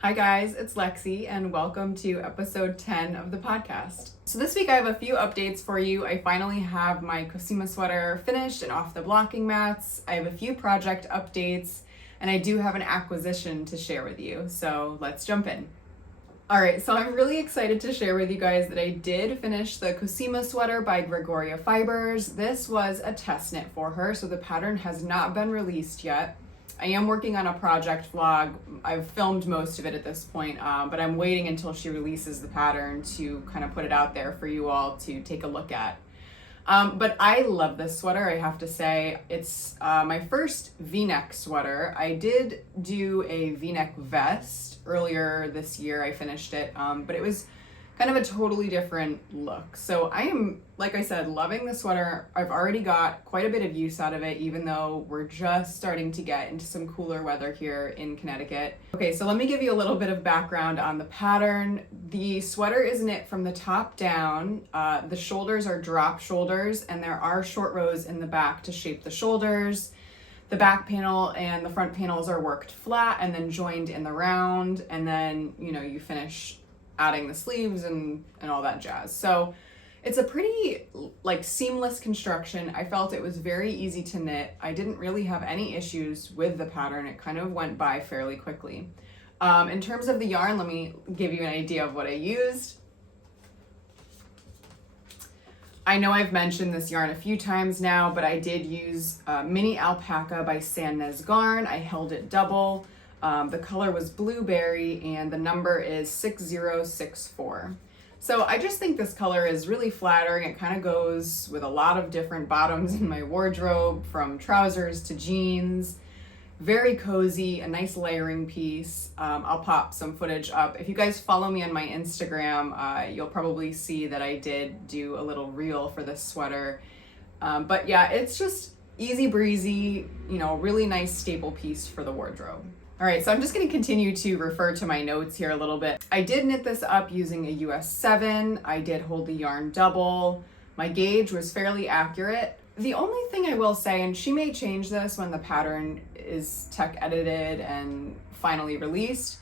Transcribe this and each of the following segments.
Hi guys, it's Lexi and welcome to episode 10 of the podcast. So this week I have a few updates for you. I finally have my Cosima sweater finished and off the blocking mats. I have a few project updates and I do have an acquisition to share with you. So let's jump in. All right, so I'm really excited to share with you guys that I did finish the Cosima sweater by Gregoria Fibers. This was a test knit for her, so the pattern has not been released yet. I am working on a project vlog. I've filmed most of it at this point, but I'm waiting until she releases the pattern to kind of put it out there for you all to take a look at. But I love this sweater, I have to say. It's my first V-neck sweater. I did do a V-neck vest earlier this year. I finished it, but it was kind of a totally different look. So I am, like I said, loving the sweater. I've already got quite a bit of use out of it, even though we're just starting to get into some cooler weather here in Connecticut. Okay, so let me give you a little bit of background on the pattern. The sweater is knit from the top down. The shoulders are drop shoulders, and there are short rows in the back to shape the shoulders. The back panel and the front panels are worked flat and then joined in the round, and then, you finish adding the sleeves and all that jazz. So it's a pretty seamless construction. I felt it was very easy to knit. I didn't really have any issues with the pattern. It kind of went by fairly quickly. In terms of the yarn, let me give you an idea of what I used. I know I've mentioned this yarn a few times now, but I did use Mini Alpaca by Sandnes Garn. I held it double. The color was blueberry and the number is 6064. So I just think this color is really flattering. It kind of goes with a lot of different bottoms in my wardrobe, from trousers to jeans. Very cozy, a nice layering piece. I'll pop some footage up. If you guys follow me on my Instagram, you'll probably see that I did do a little reel for this sweater. But yeah, it's just easy breezy, really nice staple piece for the wardrobe. All right, so I'm just gonna continue to refer to my notes here a little bit. I did knit this up using a US 7. I did hold the yarn double. My gauge was fairly accurate. The only thing I will say, and she may change this when the pattern is tech edited and finally released,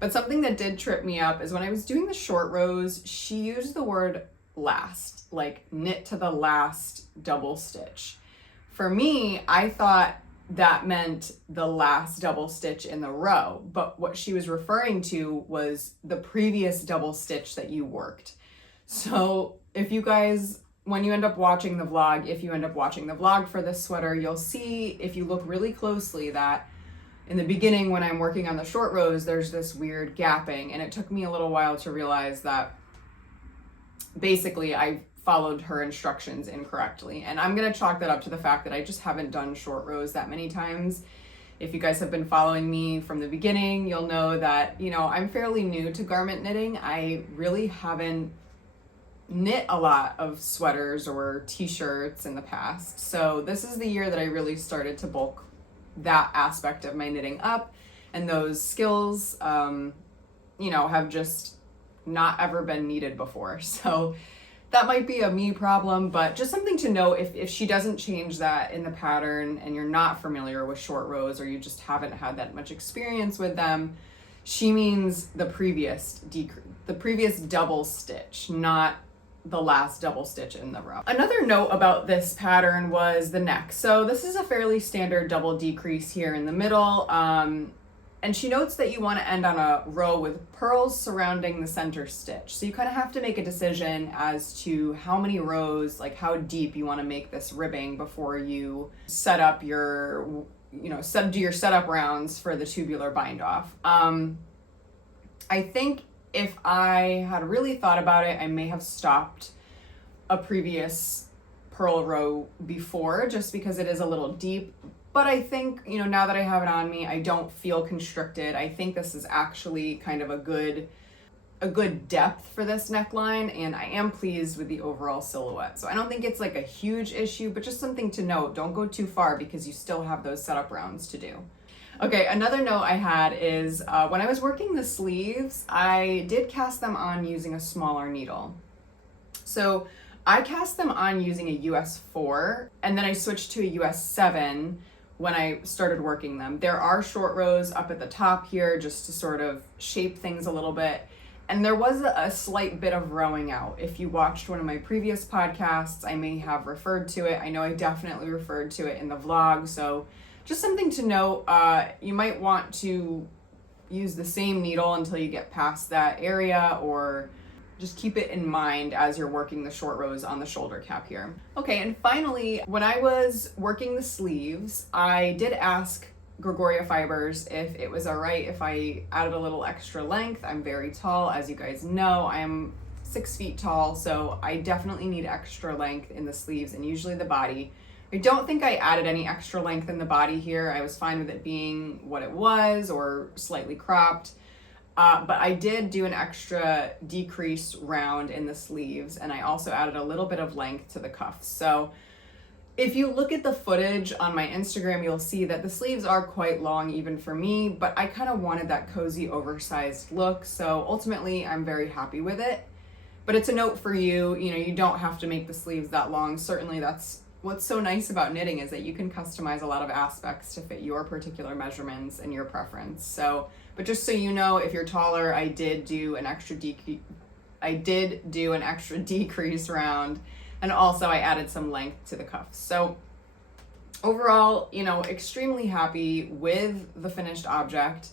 but something that did trip me up is when I was doing the short rows, she used the word last, like knit to the last double stitch. For me, I thought that meant the last double stitch in the row, but what she was referring to was the previous double stitch that you worked. So if you guys, when you end up watching the vlog, if you end up watching the vlog for this sweater, you'll see, if you look really closely, that in the beginning when I'm working on the short rows, there's this weird gapping, and it took me a little while to realize that basically I followed her instructions incorrectly. And I'm gonna chalk that up to the fact that I just haven't done short rows that many times. If you guys have been following me from the beginning, you'll know that, I'm fairly new to garment knitting. I really haven't knit a lot of sweaters or t-shirts in the past. So this is the year that I really started to bulk that aspect of my knitting up, and those skills, have just not ever been needed before. So that might be a me problem, but just something to note if she doesn't change that in the pattern and you're not familiar with short rows, or you just haven't had that much experience with them, she means the previous double stitch, not the last double stitch in the row. Another note about this pattern was the neck. So this is a fairly standard double decrease here in the middle. And she notes that you want to end on a row with purls surrounding the center stitch. So you kind of have to make a decision as to how many rows, like how deep you want to make this ribbing before you set up your, do your setup rounds for the tubular bind off. I think if I had really thought about it, I may have stopped a previous purl row before, just because it is a little deep. But I think, now that I have it on me, I don't feel constricted. I think this is actually kind of a good depth for this neckline, and I am pleased with the overall silhouette. So I don't think it's like a huge issue, but just something to note. Don't go too far because you still have those setup rounds to do. Okay, another note I had is when I was working the sleeves, I did cast them on using a smaller needle. So I cast them on using a US 4, and then I switched to a US 7 when I started working them. There are short rows up at the top here just to sort of shape things a little bit. And there was a slight bit of rowing out. If you watched one of my previous podcasts, I may have referred to it. I know I definitely referred to it in the vlog. So just something to note, you might want to use the same needle until you get past that area, or just keep it in mind as you're working the short rows on the shoulder cap here. Okay, and finally, when I was working the sleeves, I did ask Gregoria Fibers if it was all right if I added a little extra length. I'm very tall, as you guys know. I am 6 feet tall, so I definitely need extra length in the sleeves and usually the body. I don't think I added any extra length in the body here. I was fine with it being what it was or slightly cropped. But I did do an extra decrease round in the sleeves, and I also added a little bit of length to the cuffs. So if you look at the footage on my Instagram, you'll see that the sleeves are quite long even for me, but I kind of wanted that cozy oversized look. So ultimately I'm very happy with it, but it's a note for you. You know, you don't have to make the sleeves that long. Certainly that's what's so nice about knitting, is that you can customize a lot of aspects to fit your particular measurements and your preference. So, but just so you know, if you're taller, I did do an extra decrease round, and also I added some length to the cuffs. So overall, you know, extremely happy with the finished object.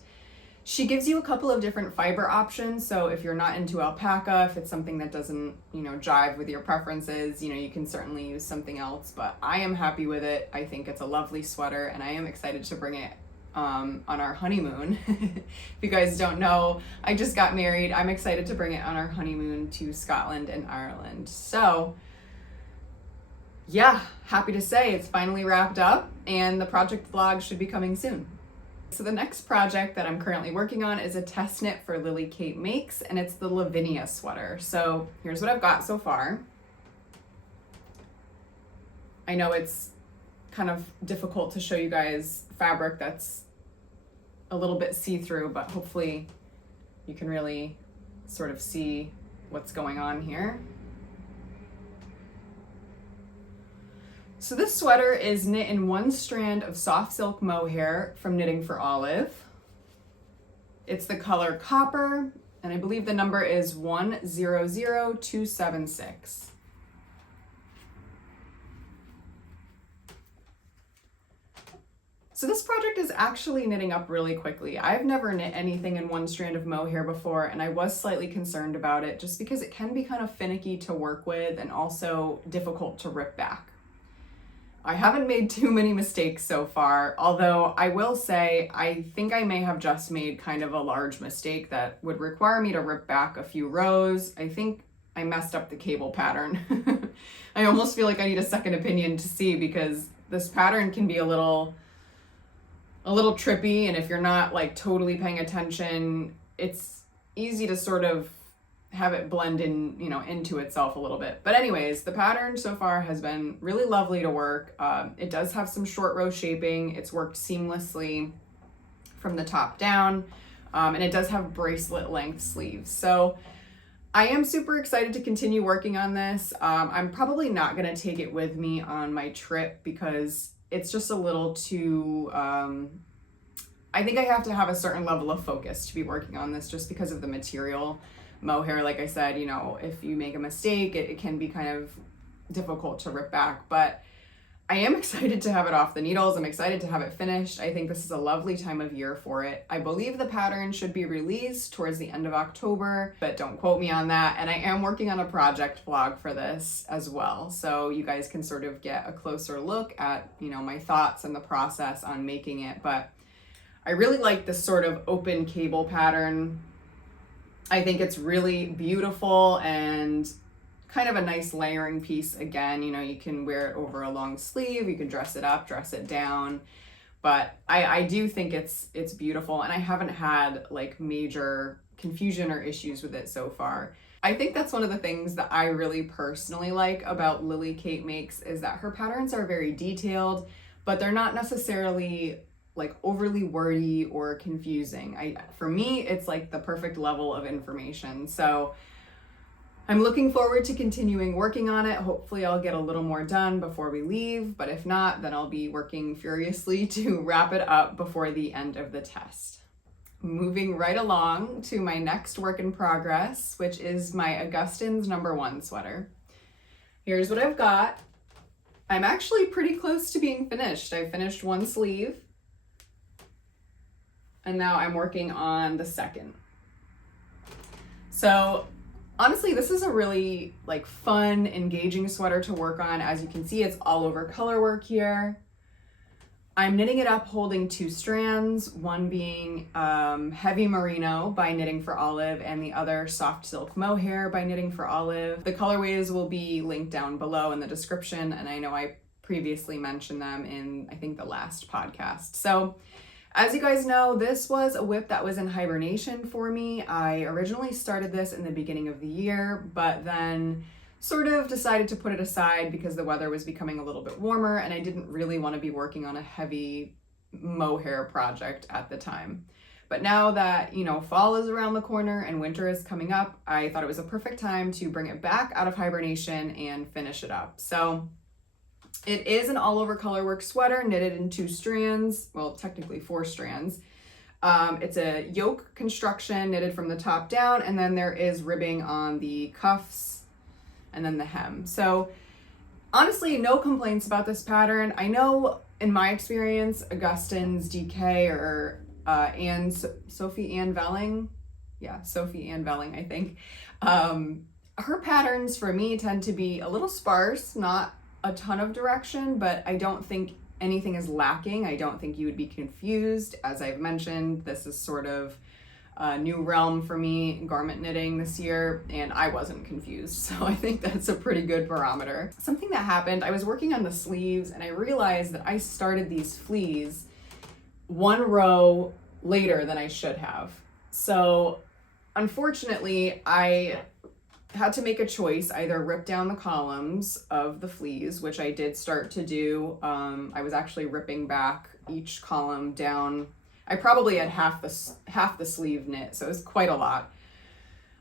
She gives you a couple of different fiber options. So if you're not into alpaca, if it's something that doesn't, you know, jive with your preferences, you know, you can certainly use something else, but I am happy with it. I think it's a lovely sweater, and I am excited to bring it on our honeymoon. If you guys don't know, I just got married. I'm excited to bring it on our honeymoon to Scotland and Ireland. So yeah, happy to say it's finally wrapped up, and the project vlog should be coming soon. So the next project that I'm currently working on is a test knit for Lily Kate Makes, and it's the Lavinia sweater. So here's what I've got so far. I know it's kind of difficult to show you guys fabric that's a little bit see-through, but hopefully you can really sort of see what's going on here. So this sweater is knit in one strand of soft silk mohair from Knitting for Olive. It's the color copper, and I believe the number is 100276. So this project is actually knitting up really quickly. I've never knit anything in one strand of mohair before, and I was slightly concerned about it just because it can be kind of finicky to work with and also difficult to rip back. I haven't made too many mistakes so far, although I will say I think I may have just made kind of a large mistake that would require me to rip back a few rows. I think I messed up the cable pattern. I almost feel like I need a second opinion to see, because this pattern can be a little trippy, and if you're not like totally paying attention, it's easy to sort of have it blend in, you know, into itself a little bit. But anyways, the pattern so far has been really lovely to work. It does have some short row shaping. It's worked seamlessly from the top down, and it does have bracelet length sleeves. So I am super excited to continue working on this. I'm probably not gonna take it with me on my trip because it's just a little too, I think I have to have a certain level of focus to be working on this just because of the material. Mohair, like I said, you know, if you make a mistake, it can be kind of difficult to rip back, but I am excited to have it off the needles. I'm excited to have it finished. I think this is a lovely time of year for it. I believe the pattern should be released towards the end of October, but don't quote me on that. And I am working on a project vlog for this as well, so you guys can sort of get a closer look at, you know, my thoughts and the process on making it. But I really like this sort of open cable pattern. I think it's really beautiful and kind of a nice layering piece. Again, you know, you can wear it over a long sleeve, you can dress it up, dress it down, but I do think it's beautiful, and I haven't had like major confusion or issues with it so far. I think that's one of the things that I really personally like about Lily Kate Makes, is that her patterns are very detailed, but they're not necessarily like overly wordy or confusing. For me, it's like the perfect level of information. So I'm looking forward to continuing working on it. Hopefully I'll get a little more done before we leave, but if not, then I'll be working furiously to wrap it up before the end of the test. Moving right along to my next work in progress, which is my Augustins No. 1 sweater. Here's what I've got. I'm actually pretty close to being finished. I finished one sleeve, and now I'm working on the second. So honestly, this is a really fun, engaging sweater to work on. As you can see, it's all over color work here. I'm knitting it up holding 2 strands, one being Heavy Merino by Knitting for Olive and the other Soft Silk Mohair by Knitting for Olive. The colorways will be linked down below in the description, and I know I previously mentioned them in, I think, the last podcast. So as you guys know, this was a whip that was in hibernation for me. I originally started this in the beginning of the year, but then sort of decided to put it aside because the weather was becoming a little bit warmer and I didn't really want to be working on a heavy mohair project at the time. But now that, fall is around the corner and winter is coming up, I thought it was a perfect time to bring it back out of hibernation and finish it up. So it is an all over colorwork sweater knitted in 2 strands, well, technically 4 strands. It's a yoke construction knitted from the top down, and then there is ribbing on the cuffs and then the hem. So honestly, no complaints about this pattern. I know in my experience, Augustins DK or Sophie Ann Velling, I think, her patterns for me tend to be a little sparse, not a ton of direction, but I don't think anything is lacking. I don't think you would be confused. As I've mentioned, this is sort of a new realm for me, garment knitting this year, and I wasn't confused. So I think that's a pretty good barometer. Something that happened, I was working on the sleeves and I realized that I started these fleas 1 row later than I should have. So unfortunately, I had to make a choice, either rip down the columns of the fleas, which I did start to do. I was actually ripping back each column down. I probably had half the sleeve knit, so it was quite a lot.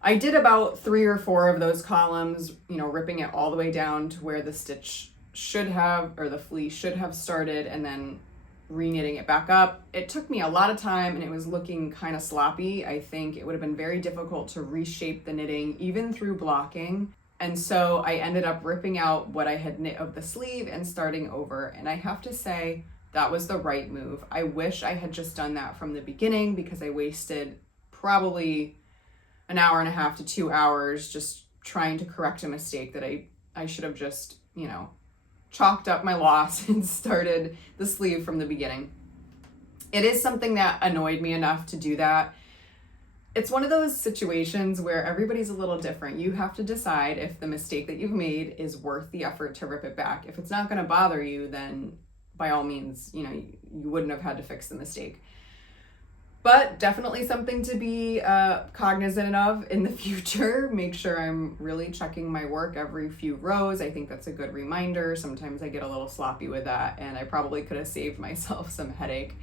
I did about 3 or 4 of those columns, ripping it all the way down to where the stitch should have, or the flea should have started, and then re-knitting it back up. It took me a lot of time and it was looking kind of sloppy. I think it would have been very difficult to reshape the knitting even through blocking. And so I ended up ripping out what I had knit of the sleeve and starting over. And I have to say, that was the right move. I wish I had just done that from the beginning because I wasted probably an hour and a half to 2 hours just trying to correct a mistake that I should have just, chalked up my loss and started the sleeve from the beginning. It is something that annoyed me enough to do that. It's one of those situations where everybody's a little different. You have to decide if the mistake that you've made is worth the effort to rip it back. If it's not going to bother you, then by all means, you wouldn't have had to fix the mistake. But definitely something to be cognizant of in the future. Make sure I'm really checking my work every few rows. I think that's a good reminder. Sometimes I get a little sloppy with that, and I probably could have saved myself some headache.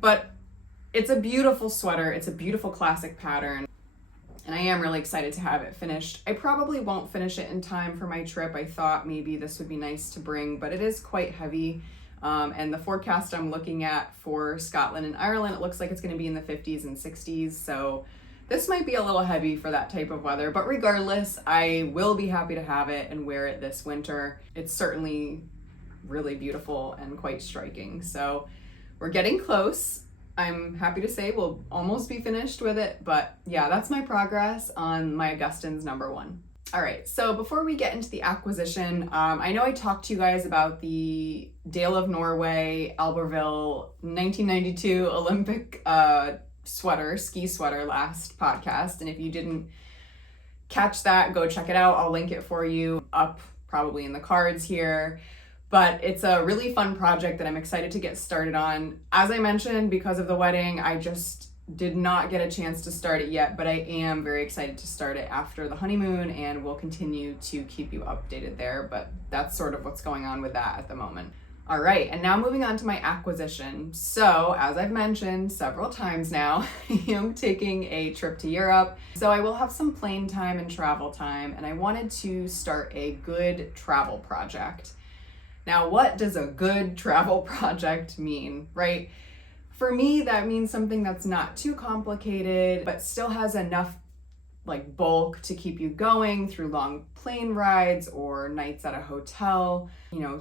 But it's a beautiful sweater. It's a beautiful classic pattern, and I am really excited to have it finished. I probably won't finish it in time for my trip. I thought maybe this would be nice to bring, but it is quite heavy. And the forecast I'm looking at for Scotland and Ireland, it looks like it's going to be in the 50s and 60s. So this might be a little heavy for that type of weather, but regardless, I will be happy to have it and wear it this winter. It's certainly really beautiful and quite striking. So we're getting close. I'm happy to say we'll almost be finished with it, but yeah, that's my progress on my Augustins No. 1. All right, so before we get into the acquisition, I know I talked to you guys about the Dale of Norway, Albertville 1992 Olympic ski sweater last podcast. And if you didn't catch that, go check it out. I'll link it for you up probably in the cards here. But it's a really fun project that I'm excited to get started on. As I mentioned, because of the wedding, I just did not get a chance to start it yet, but I am very excited to start it after the honeymoon, and we'll continue to keep you updated there. But that's sort of what's going on with that at the moment. All right, and now moving on to my acquisition. So, as I've mentioned several times now, I am taking a trip to Europe. So I will have some plane time and travel time, and I wanted to start a good travel project. Now, what does a good travel project mean, right? For me, that means something that's not too complicated, but still has enough like bulk to keep you going through long plane rides or nights at a hotel,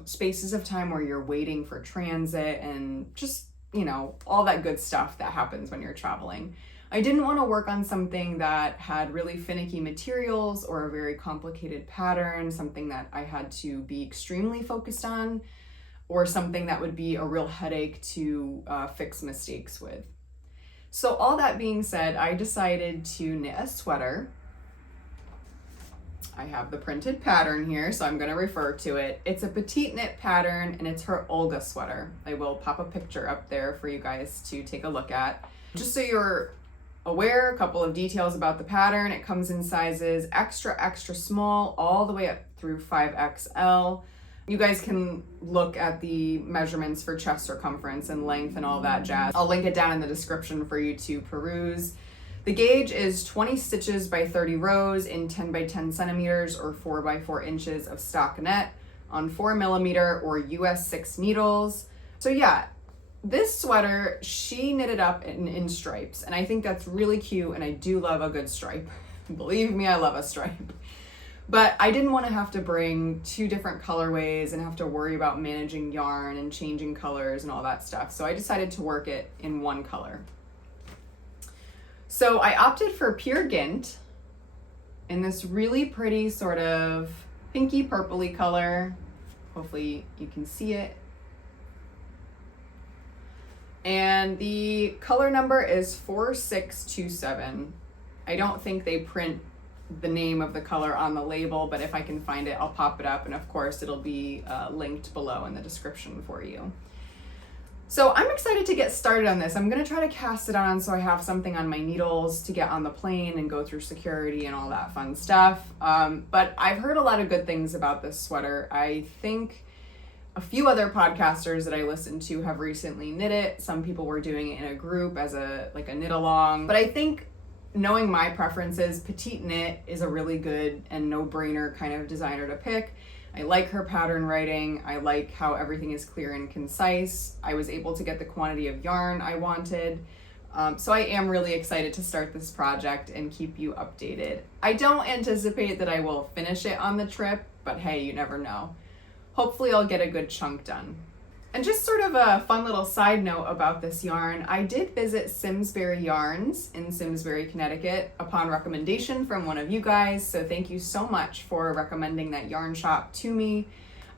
spaces of time where you're waiting for transit and just, all that good stuff that happens when you're traveling. I didn't want to work on something that had really finicky materials or a very complicated pattern, something that I had to be extremely focused on, or something that would be a real headache to fix mistakes with. So all that being said, I decided to knit a sweater. I have the printed pattern here, so I'm going to refer to it. It's a PetiteKnit pattern, and it's her Olga sweater. I will pop a picture up there for you guys to take a look at. Just so you're aware, a couple of details about the pattern. It comes in sizes extra, extra small, all the way up through 5XL. You guys can look at the measurements for chest circumference and length and all that jazz. I'll link it down in the description for you to peruse. The gauge is 20 stitches by 30 rows in 10 by 10 centimeters or 4 by 4 inches of stockinette on 4mm or US 6 needles. So yeah, this sweater, she knitted up in stripes, and I think that's really cute, and I do love a good stripe. Believe me, I love a stripe. But I didn't want to have to bring 2 different colorways and have to worry about managing yarn and changing colors and all that stuff. So I decided to work it in one color. So I opted for pure Gint in this really pretty sort of pinky purpley color. Hopefully you can see it. And the color number is 4627. I don't think they print the name of the color on the label, but if I can find it, I'll pop it up, and of course it'll be linked below in the description for you. So I'm excited to get started on this. I'm gonna try to cast it on so I have something on my needles to get on the plane and go through security and all that fun stuff. But I've heard a lot of good things about this sweater. I think a few other podcasters that I listened to have recently knit it. Some people were doing it in a group as a knit along, but I think knowing my preferences, PetiteKnit is a really good and no-brainer kind of designer to pick. I like her pattern writing. I like how everything is clear and concise. I was able to get the quantity of yarn I wanted. So I am really excited to start this project and keep you updated. I don't anticipate that I will finish it on the trip, but hey, you never know. Hopefully I'll get a good chunk done. And just sort of a fun little side note about this yarn, I did visit Simsbury Yarns in Simsbury, Connecticut upon recommendation from one of you guys, so thank you so much for recommending that yarn shop to me.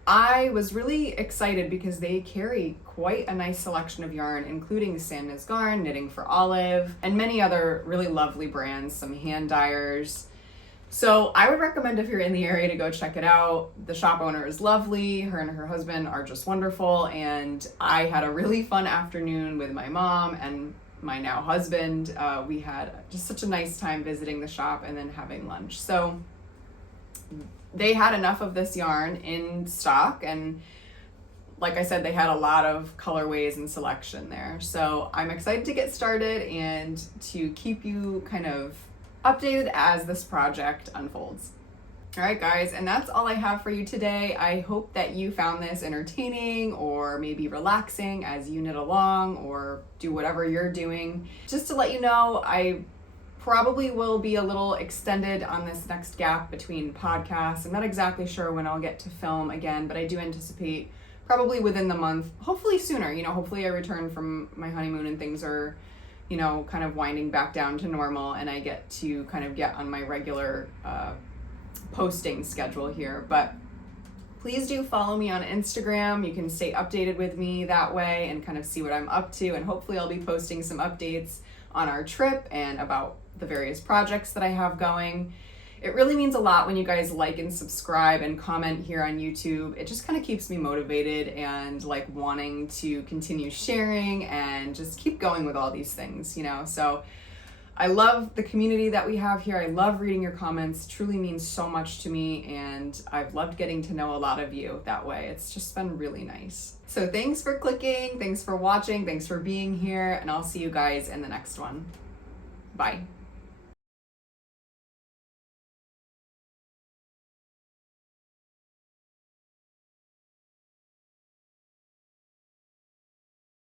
I was really excited because they carry quite a nice selection of yarn, including Sandnes Garn, Knitting for Olive, and many other really lovely brands, some hand dyers. So I would recommend if you're in the area to go check it out. The shop owner is lovely. Her and her husband are just wonderful. And I had a really fun afternoon with my mom and my now husband. We had just such a nice time visiting the shop and then having lunch. So they had enough of this yarn in stock. And like I said, they had a lot of colorways and selection there. So I'm excited to get started and to keep you kind of updated as this project unfolds. All right, guys, and that's all I have for you today. I hope that you found this entertaining or maybe relaxing as you knit along or do whatever you're doing. Just to let you know, I probably will be a little extended on this next gap between podcasts. I'm not exactly sure when I'll get to film again, but I do anticipate probably within the month, hopefully sooner. Hopefully I return from my honeymoon and things are kind of winding back down to normal and I get to kind of get on my regular posting schedule here. But please do follow me on Instagram. You can stay updated with me that way and kind of see what I'm up to, and hopefully I'll be posting some updates on our trip and about the various projects that I have going. It really means a lot when you guys like and subscribe and comment here on YouTube. It just kind of keeps me motivated and wanting to continue sharing and just keep going with all these things, So I love the community that we have here. I love reading your comments. Truly means so much to me, and I've loved getting to know a lot of you that way. It's just been really nice. So thanks for clicking, thanks for watching, thanks for being here, and I'll see you guys in the next one. Bye.